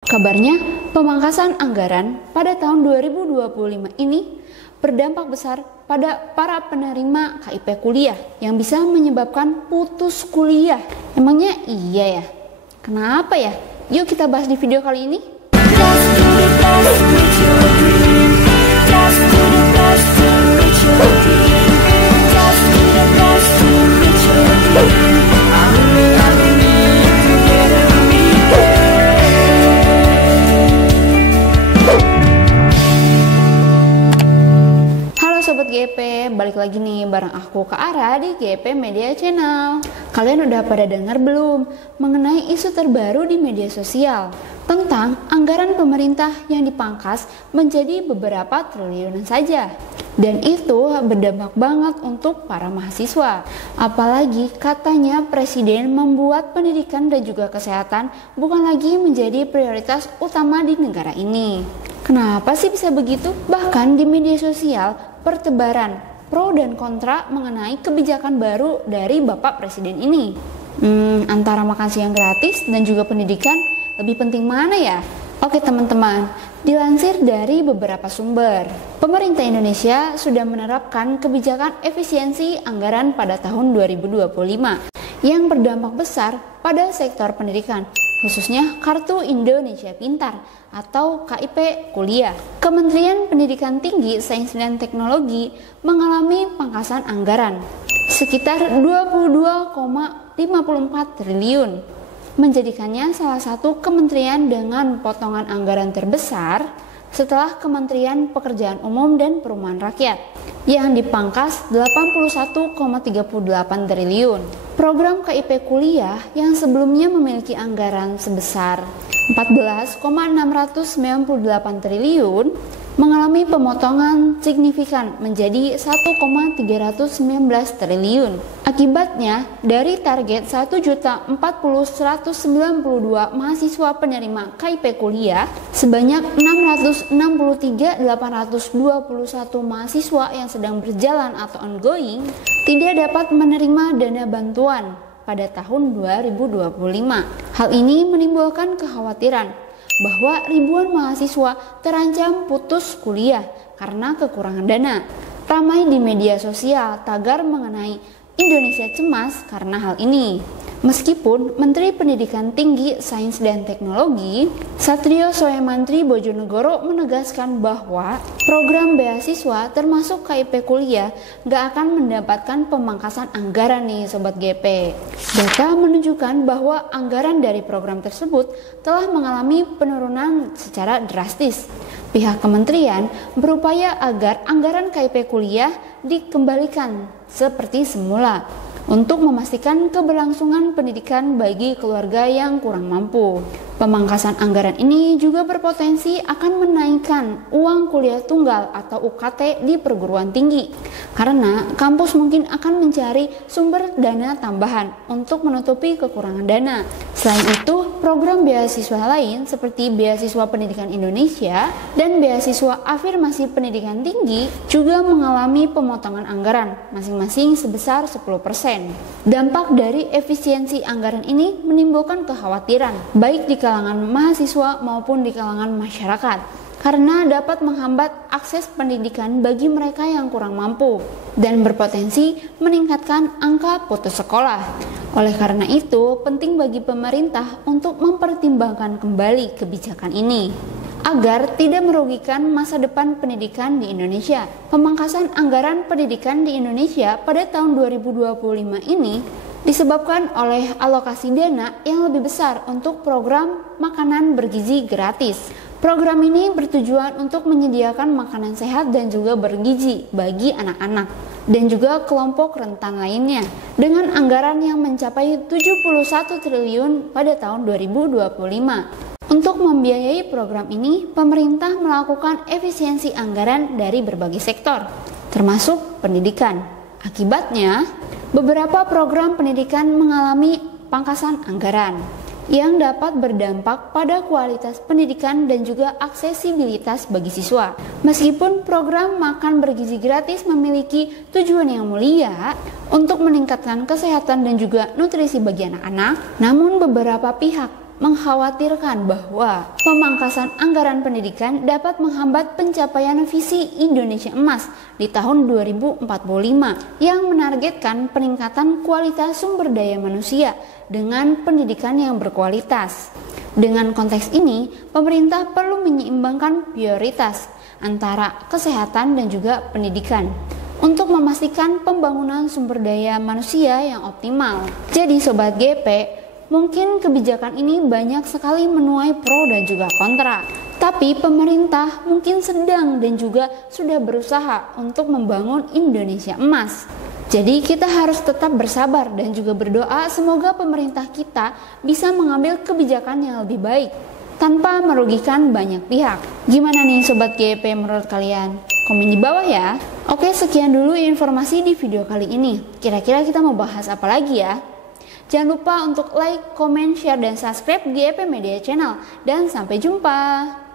Kabarnya, pemangkasan anggaran pada tahun 2025 ini berdampak besar pada para penerima KIP kuliah yang bisa menyebabkan putus kuliah. Emangnya iya ya? Kenapa ya? Yuk kita bahas di video kali ini. Sobat GP, balik lagi nih bareng aku Kak Ara di GP Media Channel. Kalian udah pada dengar belum mengenai isu terbaru di media sosial tentang anggaran pemerintah yang dipangkas menjadi beberapa triliunan saja? Dan itu berdampak banget untuk para mahasiswa. Apalagi katanya Presiden membuat pendidikan dan juga kesehatan bukan lagi menjadi prioritas utama di negara ini. Kenapa sih bisa begitu? Bahkan di media sosial pertebaran pro dan kontra mengenai kebijakan baru dari Bapak Presiden ini. Antara makan siang gratis dan juga pendidikan, lebih penting mana ya? Oke teman-teman, dilansir dari beberapa sumber, pemerintah Indonesia sudah menerapkan kebijakan efisiensi anggaran pada tahun 2025 yang berdampak besar pada sektor pendidikan, khususnya Kartu Indonesia Pintar atau KIP kuliah. Kementerian Pendidikan Tinggi, Sains dan Teknologi mengalami pangkasan anggaran sekitar 22,54 triliun, menjadikannya salah satu kementerian dengan potongan anggaran terbesar setelah Kementerian Pekerjaan Umum dan Perumahan Rakyat yang dipangkas 81,38 triliun. Program KIP kuliah yang sebelumnya memiliki anggaran sebesar 14,698 triliun mengalami pemotongan signifikan menjadi 1,319 triliun. Akibatnya, dari target 1.040.192 mahasiswa penerima KIP kuliah, sebanyak 663.821 mahasiswa yang sedang berjalan atau ongoing tidak dapat menerima dana bantuan pada tahun 2025. Hal ini menimbulkan kekhawatiran bahwa ribuan mahasiswa terancam putus kuliah karena kekurangan dana. Ramai di media sosial tagar mengenai Indonesia cemas karena hal ini. Meskipun Menteri Pendidikan Tinggi, Sains dan Teknologi Satrio Soemantri Bojonegoro menegaskan bahwa program beasiswa termasuk KIP kuliah gak akan mendapatkan pemangkasan anggaran nih Sobat GP. Data menunjukkan bahwa anggaran dari program tersebut telah mengalami penurunan secara drastis. Pihak kementerian berupaya agar anggaran KIP kuliah dikembalikan seperti semula untuk memastikan keberlangsungan pendidikan bagi keluarga yang kurang mampu. Pemangkasan anggaran ini juga berpotensi akan menaikkan uang kuliah tunggal atau UKT di perguruan tinggi, karena kampus mungkin akan mencari sumber dana tambahan untuk menutupi kekurangan dana. Selain itu, program beasiswa lain seperti Beasiswa Pendidikan Indonesia dan Beasiswa Afirmasi Pendidikan Tinggi juga mengalami pemotongan anggaran masing-masing sebesar 10%. Dampak dari efisiensi anggaran ini menimbulkan kekhawatiran baik di kalangan mahasiswa maupun di kalangan masyarakat, karena dapat menghambat akses pendidikan bagi mereka yang kurang mampu dan berpotensi meningkatkan angka putus sekolah. Oleh karena itu, penting bagi pemerintah untuk mempertimbangkan kembali kebijakan ini agar tidak merugikan masa depan pendidikan di Indonesia. Pemangkasan anggaran pendidikan di Indonesia pada tahun 2025 ini disebabkan oleh alokasi dana yang lebih besar untuk program makanan bergizi gratis. Program ini bertujuan untuk menyediakan makanan sehat dan juga bergizi bagi anak-anak dan juga kelompok rentan lainnya dengan anggaran yang mencapai 71 triliun pada tahun 2025. Untuk membiayai program ini, pemerintah melakukan efisiensi anggaran dari berbagai sektor, termasuk pendidikan. Akibatnya, beberapa program pendidikan mengalami pangkasan anggaran yang dapat berdampak pada kualitas pendidikan dan juga aksesibilitas bagi siswa. Meskipun program makan bergizi gratis memiliki tujuan yang mulia untuk meningkatkan kesehatan dan juga nutrisi bagi anak-anak, namun beberapa pihak mengkhawatirkan bahwa pemangkasan anggaran pendidikan dapat menghambat pencapaian visi Indonesia Emas di tahun 2045 yang menargetkan peningkatan kualitas sumber daya manusia dengan pendidikan yang berkualitas. Dengan konteks ini, pemerintah perlu menyeimbangkan prioritas antara kesehatan dan juga pendidikan untuk memastikan pembangunan sumber daya manusia yang optimal. Jadi Sobat GP, mungkin kebijakan ini banyak sekali menuai pro dan juga kontra. Tapi pemerintah mungkin sedang dan juga sudah berusaha untuk membangun Indonesia Emas. Jadi kita harus tetap bersabar dan juga berdoa semoga pemerintah kita bisa mengambil kebijakan yang lebih baik tanpa merugikan banyak pihak. Gimana nih Sobat GP menurut kalian? Komen di bawah ya. Oke, sekian dulu informasi di video kali ini. Kira-kira kita mau bahas apa lagi ya? Jangan lupa untuk like, comment, share, dan subscribe GP Media Channel. Dan sampai jumpa.